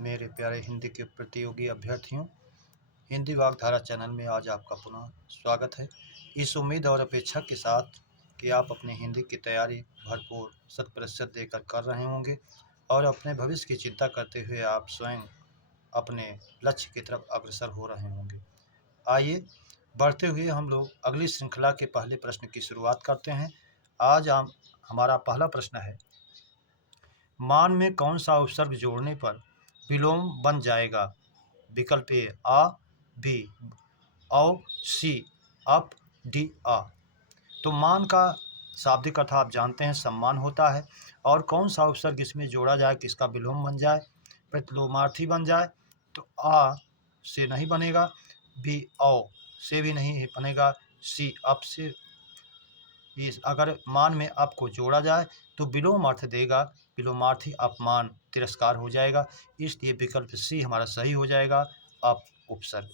मेरे प्यारे हिंदी के प्रतियोगी अभ्यर्थियों, हिंदी वागधारा चैनल में आज आपका पुनः स्वागत है। इस उम्मीद और अपेक्षा के साथ कि आप अपनी हिंदी की तैयारी भरपूर 100% देकर कर रहे होंगे और अपने भविष्य की चिंता करते हुए आप स्वयं अपने लक्ष्य की तरफ अग्रसर हो रहे होंगे। आइए बढ़ते हुए हम लोग अगली श्रृंखला के पहले प्रश्न की शुरुआत करते हैं। आज हमारा पहला प्रश्न है, मान में कौन सा उपसर्ग जोड़ने पर विलोम बन जाएगा? विकल्प ए आ, बी औ, सी अप, डी आ। तो मान का शाब्दिक अर्थ आप जानते हैं सम्मान होता है, और कौन सा उपसर्ग इसमें जोड़ा जाए कि इसका विलोम बन जाए, प्रतिलोमार्थी बन जाए? तो आ से नहीं बनेगा, बी औ से भी नहीं बनेगा, सी अप से। इस अगर मान में अप को जोड़ा जाए तो विलोम अर्थ देगा, विलोमार्थी अपमान तिरस्कार हो जाएगा, इसलिए विकल्प सी हमारा सही हो जाएगा, अप उपसर्ग।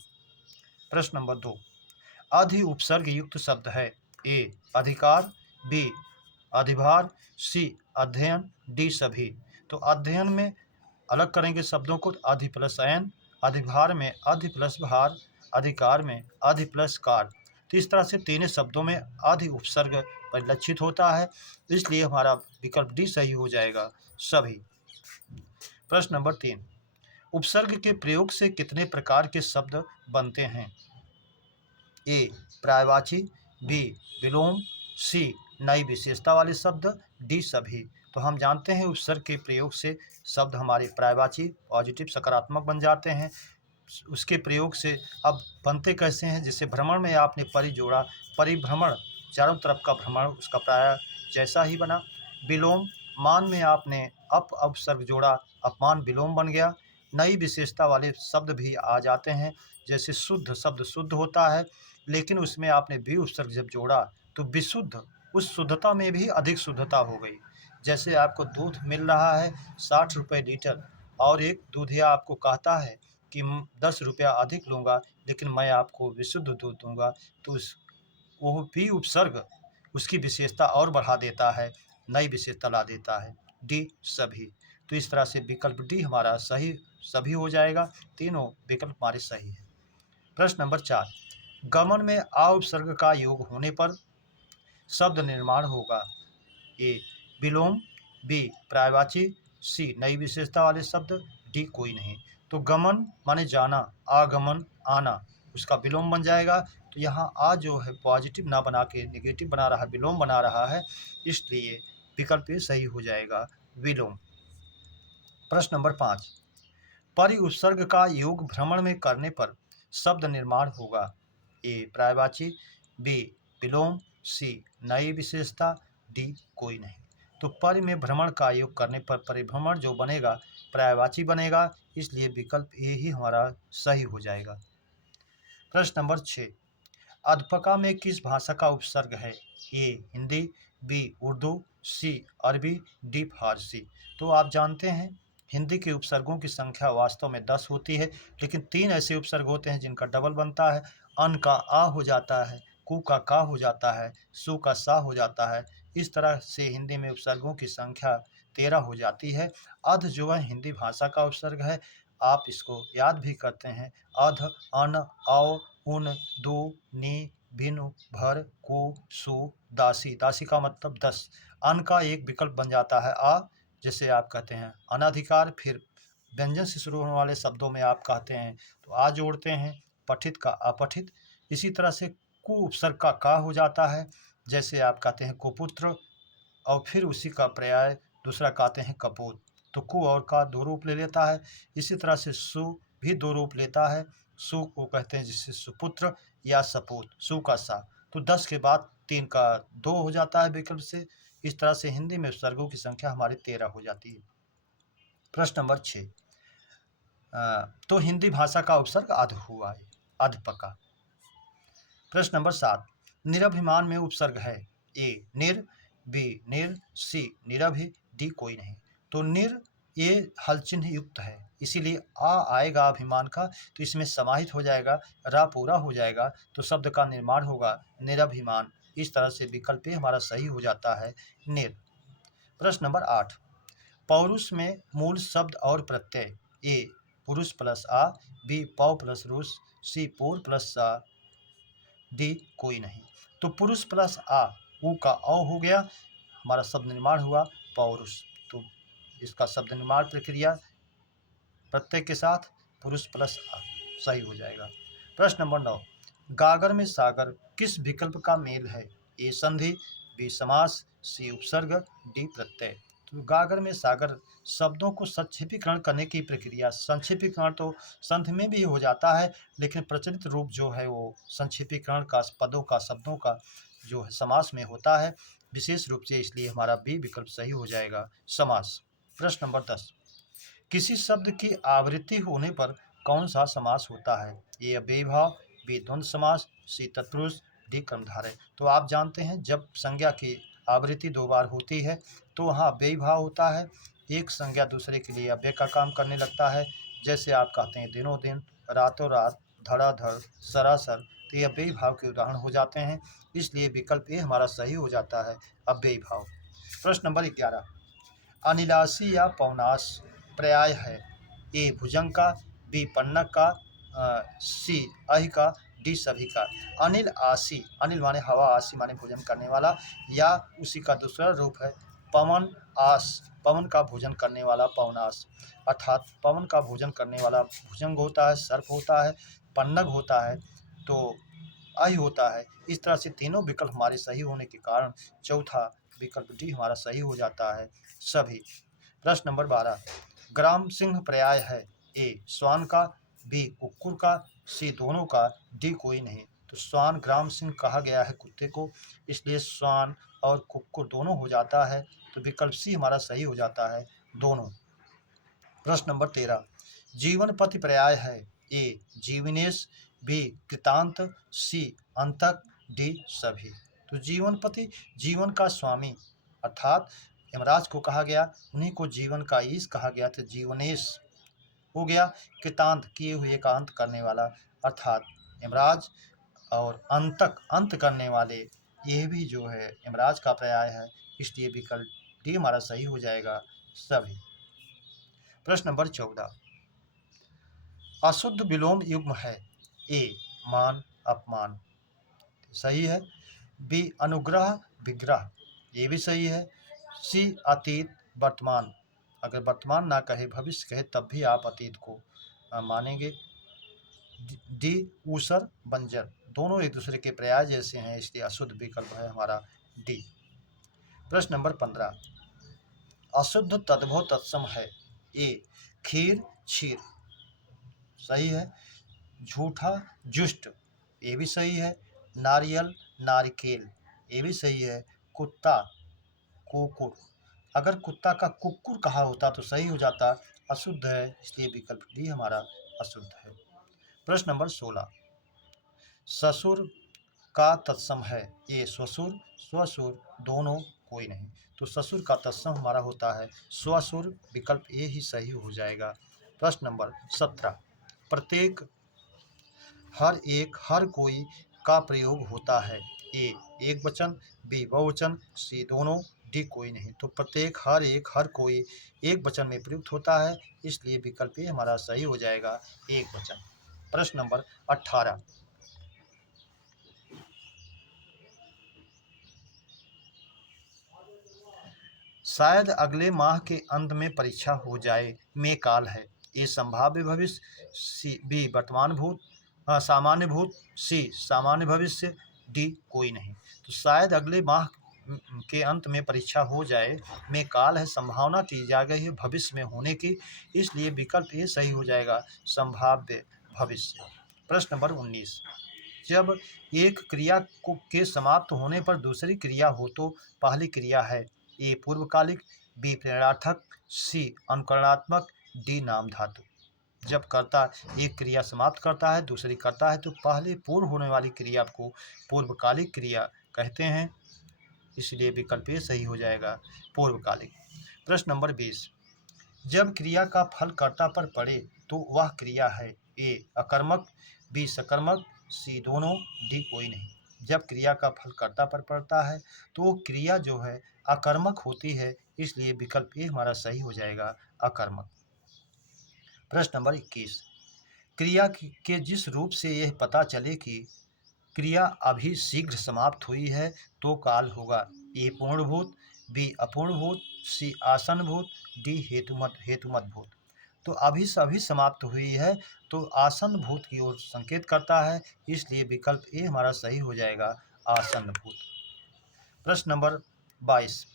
प्रश्न नंबर 2, अधि उपसर्ग युक्त शब्द है? ए अधिकार, बी अधिभार, सी अध्ययन, डी सभी। तो अध्ययन में अलग करेंगे शब्दों को, अधि प्लस एन, अधिभार में अधि प्लस भार, अधिकार में अधि प्लस कार। तो इस तरह से तीनों शब्दों में अधि उपसर्ग परिलक्षित होता है, इसलिए हमारा विकल्प डी सही हो जाएगा, सभी। प्रश्न नंबर 3, उपसर्ग के प्रयोग से कितने प्रकार के शब्द बनते हैं? ए पर्यायवाची, बी विलोम, सी नई विशेषता वाले शब्द, डी सभी। तो हम जानते हैं उपसर्ग के प्रयोग से शब्द हमारे पर्यायवाची पॉजिटिव सकारात्मक बन जाते हैं। उसके प्रयोग से अब बनते कैसे हैं? जैसे भ्रमण में आपने परि जोड़ा, परिभ्रमण चारों तरफ का भ्रमण, उसका प्राय जैसा ही बना। विलोम, मान में आपने अप उपसर्ग जोड़ा, अपमान विलोम बन गया। नई विशेषता वाले शब्द भी आ जाते हैं, जैसे शुद्ध शब्द शुद्ध होता है, लेकिन उसमें आपने बी उपसर्ग जब जोड़ा तो विशुद्ध, उस शुद्धता में भी अधिक शुद्धता हो गई। जैसे आपको दूध मिल रहा है 60 रुपये लीटर, और एक दूधिया आपको कहता है कि 10 रुपया अधिक लूँगा, लेकिन मैं आपको विशुद्ध दूध दूँगा, तो वो भी उपसर्ग उसकी विशेषता और बढ़ा देता है, नई विशेषता ला देता है। डी सभी। तो इस तरह से विकल्प डी हमारा सही सभी हो जाएगा, तीनों विकल्प हमारे सही हैं। प्रश्न नंबर 4, गमन में आ उपसर्ग का योग होने पर शब्द निर्माण होगा? ए विलोम, बी पर्यायवाची, सी नई विशेषता वाले शब्द, डी कोई नहीं। तो गमन माने जाना, आगमन आना, उसका विलोम बन जाएगा। तो यहाँ आ जो है पॉजिटिव ना बना के नेगेटिव बना रहा है, विलोम बना रहा है, इसलिए विकल्प ए सही हो जाएगा, विलोम। प्रश्न नंबर 5, परि उपसर्ग का योग भ्रमण में करने पर शब्द निर्माण होगा? ए पर्यायवाची, बी विलोम, सी नई विशेषता, डी कोई नहीं। तो परि में भ्रमण का योग करने पर परिभ्रमण जो बनेगा पर्यायवाची बनेगा, इसलिए विकल्प ए ही हमारा सही हो जाएगा। प्रश्न नंबर 6, अध्पका में किस भाषा का उपसर्ग है? ए हिंदी, बी उर्दू, सी अरबी, डी फारसी। तो आप जानते हैं हिंदी के उपसर्गों की संख्या वास्तव में 10 होती है, लेकिन 3 ऐसे उपसर्ग होते हैं जिनका डबल बनता है। अन का आ हो जाता है, कु का का हो जाता है, सु का सा हो जाता है। इस तरह से हिंदी में उपसर्गों की संख्या 13 हो जाती है। अध जो है हिंदी भाषा का उपसर्ग है, आप इसको याद भी करते हैं, अध, अन, औ, उन, दो, नी, भिन्न, भर, को, सु, दासी। दासी का मतलब 10। अन का एक विकल्प बन जाता है आ, जैसे आप कहते हैं अनधिकार, फिर व्यंजन से शुरू होने वाले शब्दों में आप कहते हैं तो आ जोड़ते हैं, पठित का अपठित। इसी तरह से कु उपसर्ग का का हो जाता है, जैसे आप कहते हैं कुपुत्र, और फिर उसी का पर्याय दूसरा कहते हैं कपूत। तो कु और का 2 रूप ले लेता है। इसी तरह से सु भी 2 रूप लेता है, सु को कहते हैं जिससे सुपुत्र या सपूत, सु का सा। तो 10 के बाद 3 का 2 हो जाता है विकल्प से। इस तरह से हिंदी में उपसर्गों की संख्या हमारी 13 हो जाती है। प्रश्न नंबर 6, तो हिंदी भाषा का उपसर्ग अध हुआ है, अधपका। प्रश्न नंबर 7, निरभिमान में उपसर्ग है? ए निर, बी निर, सी निरभि, डी कोई नहीं। तो निर ये हल चिन्ह युक्त है, इसीलिए आ आएगा अभिमान का, तो इसमें समाहित हो जाएगा, रा पूरा हो जाएगा, तो शब्द का निर्माण होगा निरभिमान। इस तरह से विकल्प हमारा सही हो जाता है, निर। प्रश्न नंबर 8, पौरुष में मूल शब्द और प्रत्यय? ए पुरुष प्लस आ, बी पौ प्लस रुष, सी पूर प्लस सा, डी कोई नहीं। तो पुरुष प्लस आ, ऊ का औ हो गया, हमारा शब्द निर्माण हुआ पौरुष। तो इसका शब्द निर्माण प्रक्रिया प्रत्यय के साथ पुरुष प्लस आ सही हो जाएगा। प्रश्न नंबर 9, गागर में सागर किस विकल्प का मेल है? ए संधि, बी समास, सी उपसर्ग, डी प्रत्यय। तो गागर में सागर शब्दों को संक्षेपीकरण करने की प्रक्रिया, संक्षेपीकरण तो संधि में भी हो जाता है, लेकिन प्रचलित रूप जो है वो संक्षेपीकरण का पदों का शब्दों का जो है समास में होता है विशेष रूप से, इसलिए हमारा बी विकल्प सही हो जाएगा, समास। प्रश्न नंबर 10, किसी शब्द की आवृत्ति होने पर कौन सा समास होता है? ए अव्ययीभाव, बी द्वंद्व समास, सी तत्पुरुष, डी कर्मधारय। तो आप जानते हैं जब संज्ञा की आवृत्ति दो बार होती है तो वहाँ अव्ययीभाव होता है, एक संज्ञा दूसरे के लिए अव्यय का काम करने लगता है। जैसे आप कहते हैं दिनों दिन, रातों रात, धड़ाधड़, सरासर, तो ये अव्ययीभाव के उदाहरण हो जाते हैं, इसलिए विकल्प ए हमारा सही हो जाता है, अव्ययीभाव। प्रश्न नंबर 11, अनिलासी या पौनास पर्याय है? ए भुजंग का, बी पन्नग का, सी अहि का, डी सभी का। अनिल आसी, अनिल माने हवा, आसी माने भोजन करने वाला, या उसी का दूसरा रूप है पवन आस, पवन का भोजन करने वाला पवनास, अर्थात पवन का भोजन करने वाला भुजंग होता है, सर्प होता है, पन्नग होता है, तो अहि होता है। इस तरह से तीनों विकल्प हमारे सही होने के कारण चौथा विकल्प डी हमारा सही हो जाता है, सभी। प्रश्न नंबर 12, ग्राम सिंह पर्याय है? ए श्वान का, बी कुक्कुर का, सी दोनों का, डी कोई नहीं। तो श्वान ग्राम सिंह कहा गया है कुत्ते को, इसलिए श्वान और कुक्कुर दोनों हो जाता है, तो विकल्प सी हमारा सही हो जाता है, दोनों। प्रश्न नंबर 13, जीवन पति पर्याय है? ए जीवनेश, बी कृतांत, सी अंतक, डी सभी। तो जीवन पति जीवन का स्वामी अर्थात यमराज को कहा गया, उन्हीं को जीवन का ईश कहा गया, तो जीवनेश हो गया। कृतांत किए हुए का अंत करने वाला अर्थात यमराज, और अंतक अंत करने वाले, ये भी जो है यमराज का पर्याय है, इसलिए विकल्प डी हमारा सही हो जाएगा, सभी। प्रश्न नंबर 14, अशुद्ध विलोम युग्म है? ए मान अपमान, सही है, बी अनुग्रह विग्रह, ये भी सही है, सी अतीत वर्तमान, अगर वर्तमान ना कहे भविष्य कहे तब भी आप अतीत को मानेंगे, डी ऊसर बंजर, दोनों एक दूसरे के पर्याय जैसे हैं, इसलिए अशुद्ध विकल्प है हमारा डी। प्रश्न नंबर 15, अशुद्ध तद्भव तत्सम है? ए खीर क्षीर, सही है, झूठा जुष्ट, ये भी सही है, नारियल नारिकेल, ये भी सही है, कुत्ता कुकुर, अगर कुत्ता का कुक्कुर कहा होता तो सही हो जाता, अशुद्ध है, इसलिए विकल्प डी हमारा अशुद्ध है। प्रश्न नंबर 16, ससुर का तत्सम है? ए स्वसुर स्वसुर, दोनों कोई नहीं। तो ससुर का तत्सम हमारा होता है स्वसुर, विकल्प ए ही सही हो जाएगा। प्रश्न नंबर 17, प्रत्येक हर एक हर कोई का प्रयोग होता है? ए एक वचन, बी बहुवचन, सी दोनों, डी कोई नहीं। तो प्रत्येक हर एक हर कोई एक वचन में प्रयुक्त होता है, इसलिए विकल्प ए हमारा सही हो जाएगा, एक वचन। प्रश्न नंबर 18, शायद अगले माह के अंत में परीक्षा हो जाए में काल है? ए संभाव्य भविष्य, सी बी वर्तमान भूत, सामान्य भूत, सी सामान्य भविष्य, डी कोई नहीं। तो शायद अगले माह के अंत में परीक्षा हो जाए में काल है, संभावना की जा गई है भविष्य में होने की, इसलिए विकल्प ए सही हो जाएगा, संभाव्य भविष्य। प्रश्न नंबर 19, जब एक क्रिया को के समाप्त होने पर दूसरी क्रिया हो तो पहली क्रिया है? ए पूर्वकालिक, बी प्रेरणार्थक, सी अनुकरणात्मक, डी नाम धातु। जब कर्ता एक क्रिया समाप्त करता है दूसरी करता है तो पहले पूर्व होने वाली क्रिया को पूर्वकालिक क्रिया कहते हैं, इसलिए विकल्प ए सही हो जाएगा, पूर्वकालिक। प्रश्न नंबर 20, जब क्रिया का फल कर्ता पर पड़े तो वह क्रिया है? ए अकर्मक, बी सकर्मक, सी दोनों, डी कोई नहीं। जब क्रिया का फल कर्ता पर पड़ता है तो वो क्रिया जो है अकर्मक होती है, इसलिए विकल्प ए हमारा सही हो जाएगा, अकर्मक। प्रश्न नंबर 21, क्रिया के जिस रूप से यह पता चले कि क्रिया अभी शीघ्र समाप्त हुई है तो काल होगा। ए पूर्णभूत, बी अपूर्णभूत, सी आसन्नभूत, डी हेतुमत भूत। तो अभी समाप्त हुई है तो आसन्न भूत की ओर संकेत करता है, इसलिए विकल्प ए हमारा सही हो जाएगा, आसन्न भूत। प्रश्न नंबर 22,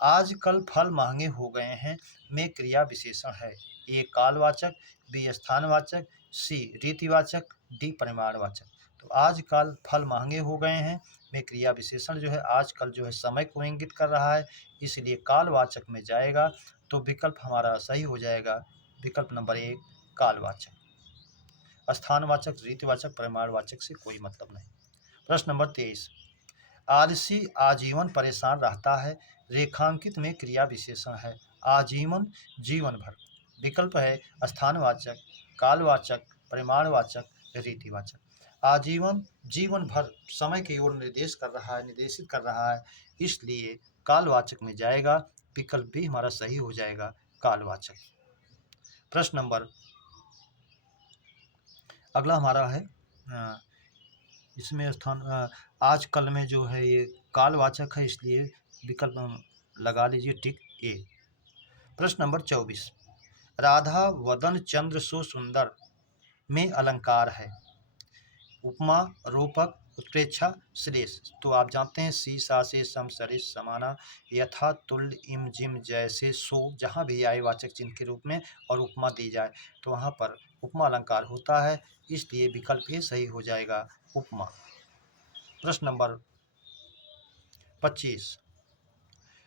आजकल फल महंगे हो गए हैं में क्रिया विशेषण है। ए कालवाचक, बी स्थानवाचक, सी रीतिवाचक, डी परिमाणवाचक। तो आजकल फल महंगे हो गए हैं में क्रिया विशेषण जो है आजकल जो है समय को इंगित कर रहा है, इसलिए कालवाचक में जाएगा। तो विकल्प हमारा सही हो जाएगा, विकल्प नंबर 1 कालवाचक। स्थानवाचक, रीतिवाचक, परिमाणवाचक से कोई मतलब नहीं। प्रश्न नंबर 23, आलसी आजीवन परेशान रहता है रेखांकित में क्रिया विशेषण है। आजीवन, जीवन भर। विकल्प है स्थानवाचक, कालवाचक, परिमाणवाचक, रीतिवाचक। आजीवन जीवन भर समय की ओर निर्देशित कर रहा है, इसलिए कालवाचक में जाएगा। विकल्प भी हमारा सही हो जाएगा, कालवाचक। प्रश्न नंबर अगला हमारा है इसमें आजकल में जो है ये कालवाचक है, इसलिए विकल्प लगा लीजिए टिक ए। प्रश्न नंबर 24, राधा वदन चंद्र सो सुंदर में अलंकार है। उपमा, रूपक, उत्प्रेक्षा, श्लेष। तो आप जानते हैं सी सा से सम सरिस समाना यथा तुल्य इम जिम जैसे सो, जहाँ भी आए वाचक चिन्ह के रूप में और उपमा दी जाए तो वहाँ पर उपमा अलंकार होता है, इसलिए विकल्प ए सही हो जाएगा, उपमा। प्रश्न नंबर 25,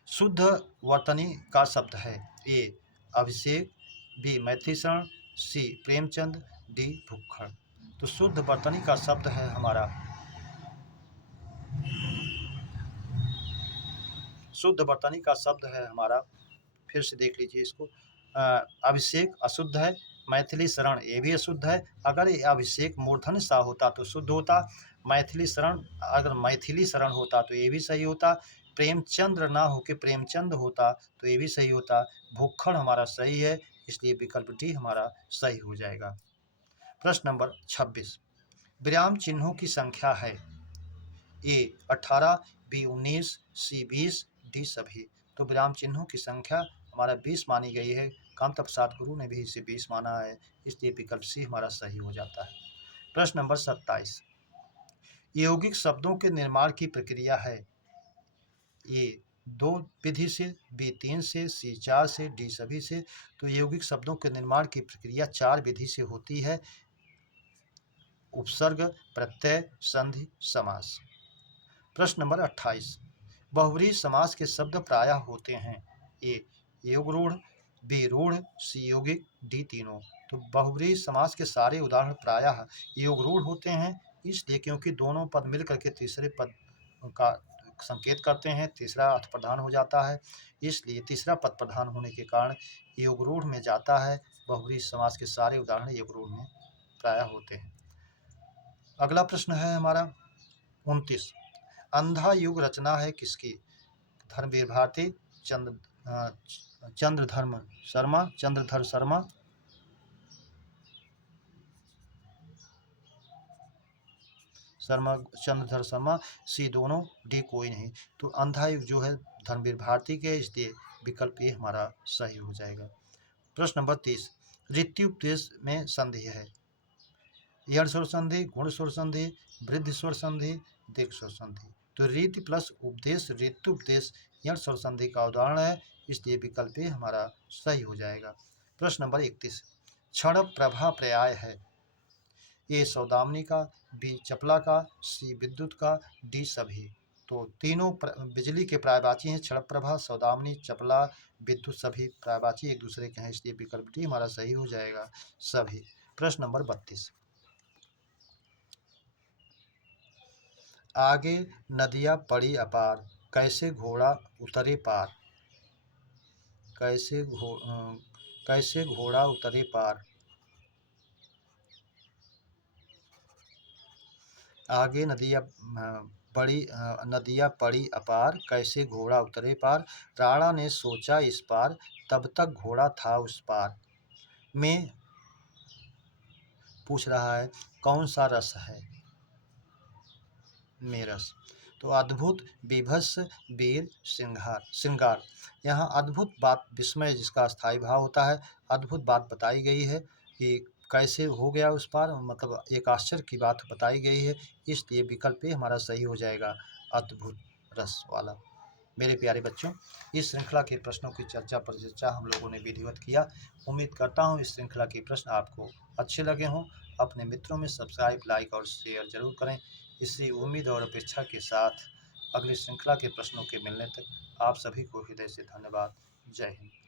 शुद्ध वर्तनी का शब्द है। ए अभिषेक, बी मैथिली शरण, सी प्रेमचंद, डी भुक्खड़। तो शुद्ध वर्तनी का शब्द है हमारा, शुद्ध वर्तनी का शब्द है हमारा, फिर से देख लीजिए इसको। अभिषेक अशुद्ध है, मैथिली शरण ये भी अशुद्ध है। अगर ये अभिषेक मूर्धन्य सा होता तो शुद्ध होता, मैथिली शरण अगर मैथिली शरण होता तो ये भी सही होता, प्रेमचंद्र ना होकर प्रेमचंद होता तो ये भी सही होता, भुक्खड़ हमारा सही है, इसलिए विकल्प डी हमारा सही हो जाएगा। प्रश्न नंबर 26, विराम चिन्हों की संख्या है। ए 18, बी 19, सी 20, डी सभी। तो विराम चिन्हों की संख्या हमारा 20 मानी गई है, कांता प्रसाद गुरु ने भी इसे 20 माना है, इसलिए विकल्प सी हमारा सही हो जाता है। प्रश्न नंबर 27, यौगिक शब्दों के निर्माण की प्रक्रिया है। ए 2 विधि से, बी 3 से, सी 4 से, डी सभी से। तो यौगिक शब्दों के निर्माण की प्रक्रिया 4 विधि से होती है, उपसर्ग, प्रत्यय, संधि, समास। प्रश्न नंबर 28, बहुव्रीहि समास के शब्द प्रायः होते हैं। ए योगरूढ़, बी रूढ़, सी यौगिक, डी तीनों। तो बहुव्रीहि समास के सारे उदाहरण प्रायः योगरूढ़ होते हैं, इसलिए क्योंकि दोनों पद मिलकर के तीसरे पद का संकेत करते हैं, तीसरा अर्थ प्रधान हो जाता है, इसलिए तीसरा पद प्रधान होने के कारण योगरूढ़ में जाता है। बहुव्रीहि समास के सारे उदाहरण योगरूढ़ में प्रायः होते हैं। अगला प्रश्न है हमारा 29, अंधा युग रचना है किसकी। धर्मवीर भारती, चंद्रधर शर्मा, सी दोनों, डी कोई नहीं। तो अंधा युग जो है धर्मवीर भारती के, इसलिए विकल्प ए हमारा सही हो जाएगा। प्रश्न नंबर 30, ऋत्युपदेश में संधि है। यण स्वर संधि, गुण स्वर संधि, वृद्धि स्वर संधि, दीर्घ स्वर संधि। तो रीति प्लस उपदेश ऋत्युपदेश यण स्वर संधि का उदाहरण है, इसलिए विकल्प ए हमारा सही हो जाएगा। प्रश्न नंबर 31, क्षण प्रभा पर्याय है। ए सौदामिनी का, बी चपला का, सी विद्युत का, डी सभी। तो तीनों बिजली के पर्यायवाची हैं, क्षण प्रभा, सौदामिनी, चपला, विद्युत सभी पर्यायवाची एक दूसरे के हैं, इसलिए विकल्प डी हमारा सही हो जाएगा, सभी। प्रश्न नंबर 32, आगे नदियाँ पड़ी अपार, कैसे घोड़ा उतरे पार। कैसे घोड़ा उतरे पार। आगे नदियाँ पड़ी अपार, कैसे घोड़ा उतरे पार। राणा ने सोचा इस पार, तब तक घोड़ा था उस पार। में पूछ रहा है कौन सा रस है में रस। तो अद्भुत विभत्स वीर श्रृंगार, यहाँ अद्भुत बात विस्मय जिसका स्थायी भाव होता है, अद्भुत बात बताई गई है कि कैसे हो गया उस पार, मतलब एक आश्चर्य की बात बताई गई है, इसलिए विकल्प ए हमारा सही हो जाएगा, अद्भुत रस वाला। मेरे प्यारे बच्चों, इस श्रृंखला के प्रश्नों की चर्चा परिचर्चा हम लोगों ने विधिवत किया। उम्मीद करता हूँ इस श्रृंखला के प्रश्न आपको अच्छे लगे हों। अपने मित्रों में सब्सक्राइब, लाइक और शेयर जरूर करें। इसी उम्मीद और अपेक्षा के साथ अगली श्रृंखला के प्रश्नों के मिलने तक आप सभी को हृदय से धन्यवाद। जय हिंद।